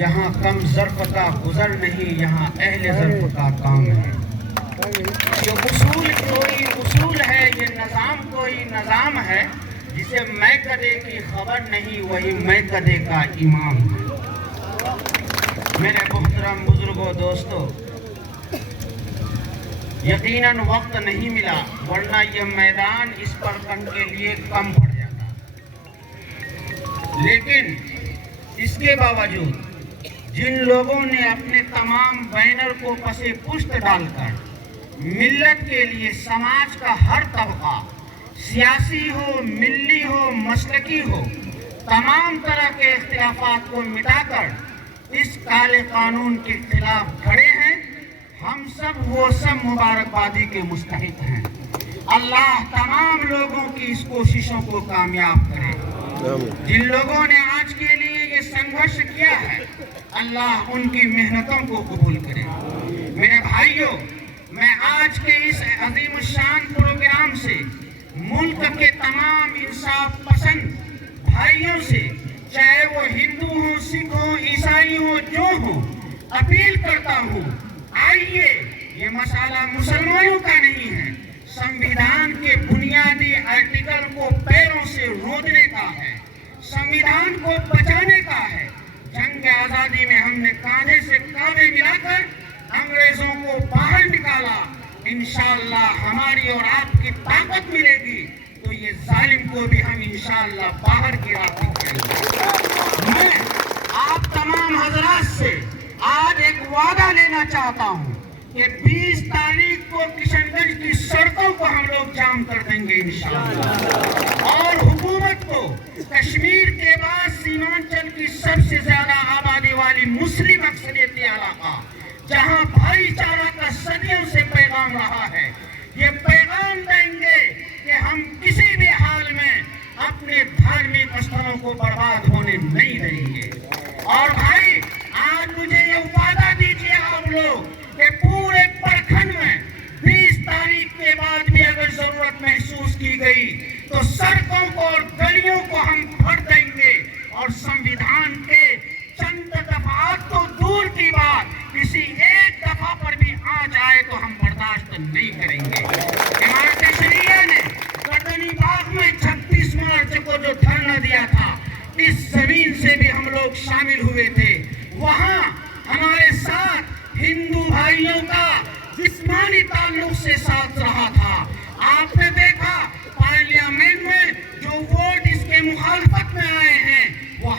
یہاں کم ظرف کا گزر نہیں، یہاں اہل ظرف کا کام ہے۔ یہ اصول کوئی اصول ہے، یہ نظام کوئی نظام ہے، جسے میں کدے کی خبر نہیں وہی میں کدے کا امام ہے۔ میرے محترم بزرگوں، دوستو، یقیناً وقت نہیں ملا، ورنہ یہ میدان اس پرکھنڈ کے لیے کم پڑ جاتا۔ لیکن اس کے باوجود جن لوگوں نے اپنے تمام بینر کو پس پشت ڈال کر ملت کے لیے سماج کا ہر طبقہ، سیاسی ہو، ملی ہو، مسلکی ہو، تمام طرح کے اختلافات کو مٹا کر اس کالے قانون کے خلاف کھڑے ہیں، ہم سب وہ سب مبارکبادی کے مستحق ہیں۔ اللہ تمام لوگوں کی اس کوششوں کو کامیاب کرے۔ جن لوگوں نے آج کے لیے یہ سنگھرش کیا ہے، اللہ ان کی محنتوں کو قبول کرے۔ میرے بھائیوں، میں آج کے اس عظیم الشان پروگرام سے ملک کے تمام انصاف پسند بھائیوں سے، چاہے وہ ہندو ہوں، سکھ ہوں، عیسائی ہوں، جو ہوں، اپیل کرتا ہوں، آئیے، یہ مسئلہ مسلمانوں کا نہیں ہے، سنویدھان کے بنیادی آرٹیکل کو پیروں سے رودنے کا ہے، سنویدھان کو بچانے کا ہے۔ جنگ آزادی میں ہم نے کاندھے سے کاندھے ملا کر انگریزوں کو باہر نکالا۔ انشاءاللہ ہماری اور آپ کی طاقت ملے گی تو یہ ظالم کو بھی ہم انشاءاللہ باہر گرا دیں گے۔ میں آپ تمام حضرات سے آج ایک وعدہ لینا چاہتا ہوں کہ 20 تاریخ کو کشن گنج کی سڑکوں کو ہم لوگ جام کر دیں گے انشاءاللہ، اور حکومت کو کشمیر کے بعد سیمانچل کی سب سے زیادہ آبادی والی مسلم اکثریتی علاقہ، جہاں بھائی چارہ کا صدیوں سے پیغام رہا ہے، یہ پیغام دیں گے کہ ہم کسی بھی حال میں اپنے دھارمک استھلوں کو برباد ہونے نہیں دیں گے۔ اور بھائی، آج مجھے یہ وعدہ دیجیے آپ لوگ کہ پورے پرکھنڈ میں 20 تاریخ کے بعد بھی اگر ضرورت محسوس کی گئی تو سڑکوں کو اور گلیوں کو ہم بھر دیں گے، اور سنویدھان کے چند دفعات تو دور کی بات، کسی ایک دفعہ پر بھی آ جائے تو ہم برداشت نہیں کریں گے۔ عمارت شریعہ نے گردنی باغ میں 36 مارچ کو جو دھرنا دیا تھا، اس زمین سے بھی ہم لوگ شامل ہوئے تھے۔ وہاں ہمارے ساتھ ہندو بھائیوں کا جسمانی تعلق سے ساتھ رہا تھا۔ آپ نے دیکھا پارلیمنٹ میں جو ووٹ اس کے مخالفت میں آئے ہیں، وہ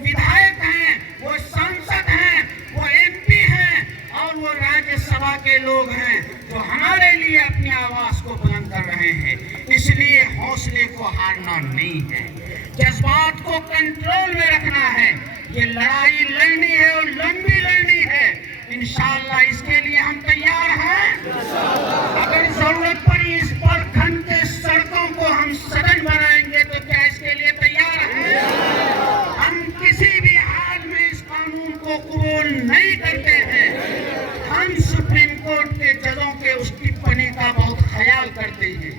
ودھائک ہیں، وہ سانسد ہیں، وہ MP ہیں، اور وہ راجیہ سبھا کے لوگ ہیں جو ہمارے لیے اپنی آواز کو بلند کر رہے ہیں۔ اس لیے حوصلے کو ہارنا نہیں ہے، جذبات کو کنٹرول میں رکھنا ہے۔ یہ لڑائی لڑنی ہے اور لمبی لڑنی ہے، انشاءاللہ اس کے لیے ہم تیار ہیں۔ اگر ضرورت پڑی اس پرکھنڈ کے سڑکوں کو ہم سدن بنائیں گے تو کیا اس کے لیے تیار ہیں؟ ہم کسی بھی حال میں اس قانون کو قبول نہیں کرتے ہیں۔ ہم سپریم کورٹ کے ججوں کے اس ٹپنی کا بہت خیال کرتے ہیں،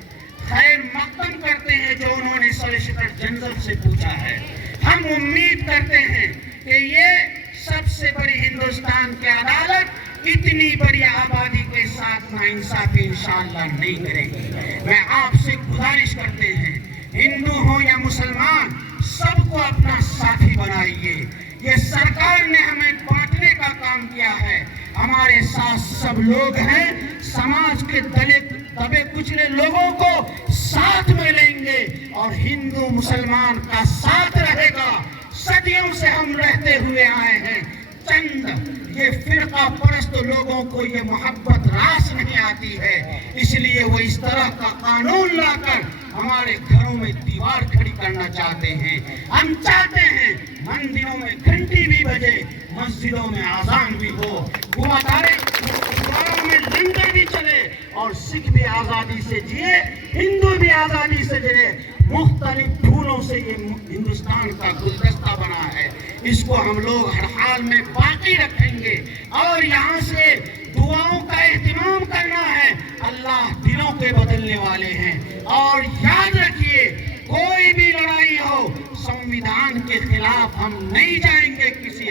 خیر مقدم کرتے ہیں جو انہوں نے سالیسیٹر جنرل سے پوچھا ہے۔ ہم امید کرتے ہیں کہ یہ سب سے بڑی ہندوستان کی عدالت اتنی بڑی آبادی کے ساتھ ناانصافی انشاءاللہ نہیں کرے گی۔ میں آپ سے گزارش کرتے ہیں، ہندو ہو یا مسلمان، سب کو اپنا ساتھی بنائیے۔ یہ سرکار نے ہمیں بانٹنے کا کام کیا ہے، ہمارے ساتھ سب لوگ ہیں، سماج کے دبے کچلے لوگوں کو ساتھ میں لیں گے اور ہندو مسلمان کا ساتھ رہے گا۔ صدیوں سے ہم رہتے ہوئے آئے ہیں، چند یہ فرقہ پرست لوگوں کو یہ محبت راس نہیں آتی ہے، اس لیے وہ اس طرح کا قانون لا کر ہمارے گھروں میں دیوار کھڑی کرنا چاہتے ہیں۔ ہم چاہتے ہیں مندروں میں گھنٹی بھی بجے، مسجدوں میں اذان بھی ہو، گرودواروں میں لنگر بھی چلے، اور سکھ بھی آزادی سے جیے، ہندو بھی آزادی سے جیے۔ مختلف پھولوں سے یہ ہندوستان کا گلدستہ بنا ہے، اس کو ہم لوگ ہر حال میں باقی رکھیں گے، اور یہاں سے دعاؤں کا اہتمام کرنا ہے۔ اللہ دلوں کے بدلنے والے ہیں، اور یاد رکھیے کوئی بھی لڑائی ہو، سنویدھان کے خلاف ہم نہیں جائیں گے کسی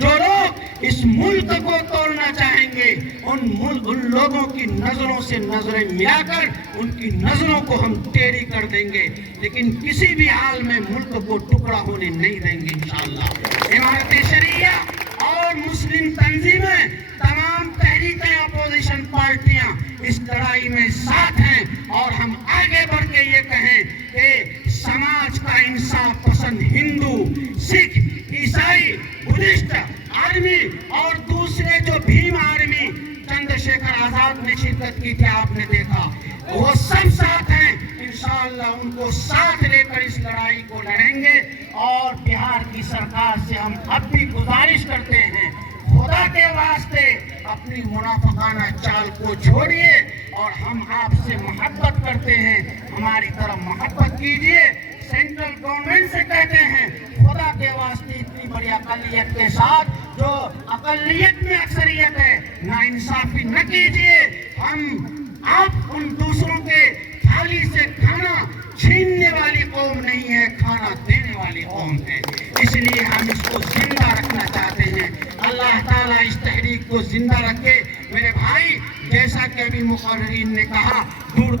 جو لوگ اس ملک کو توڑنا چاہیں گے ان لوگوں کی نظروں سے نظریں ملا کر ان کی نظروں کو ہم ٹیڑھی کر دیں گے، لیکن کسی بھی حال میں ملک کو ٹکڑا ہونے نہیں دیں گے انشاءاللہ۔ امارت شریعہ اور مسلم تنظیمیں، تمام تحریکیں، اپوزیشن پارٹیاں اس لڑائی میں ساتھ ہیں، اور ہم آگے بڑھ کے یہ کہیں کہ سماج کا انصاف پسند ہندو، سکھ، عیسائی، بدھسٹ آرمی اور دوسرے جو بھیم آرمی چندر شیکھر آزاد نے شرکت کی تھی، آپ نے دیکھا، وہ سب ساتھ ہیں۔ انشاءاللہ ان کو ساتھ لے کر اس لڑائی کو لڑیں گے، اور بہار کی سرکار سے ہم اب بھی گزارش کرتے ہیں، خدا کے واسطے اپنی منافقانہ چال کو چھوڑیے، اور ہم آپ سے محبت کرتے ہیں، ہماری طرف محبت کیجیے۔ سینٹرل گورنمنٹ سے کہتے ہیں، خدا کے واسطے اتنی بڑی اقلیت کے ساتھ جو اقلیت میں اکثریت ہے، ناانصافی نہ کیجیے۔ آپ ان دوسروں کے تھالی سے کھانا چھیننے والی قوم نہیں ہے، کھانا دینے والی قوم ہے، اس لیے ہم اس کو زندہ رکھنا چاہتے ہیں۔ اللہ تعالیٰ اس تحریک کو زندہ رکھے۔ میرے بھائی، جیسا کہ ابھی مقررین نے کہا، دور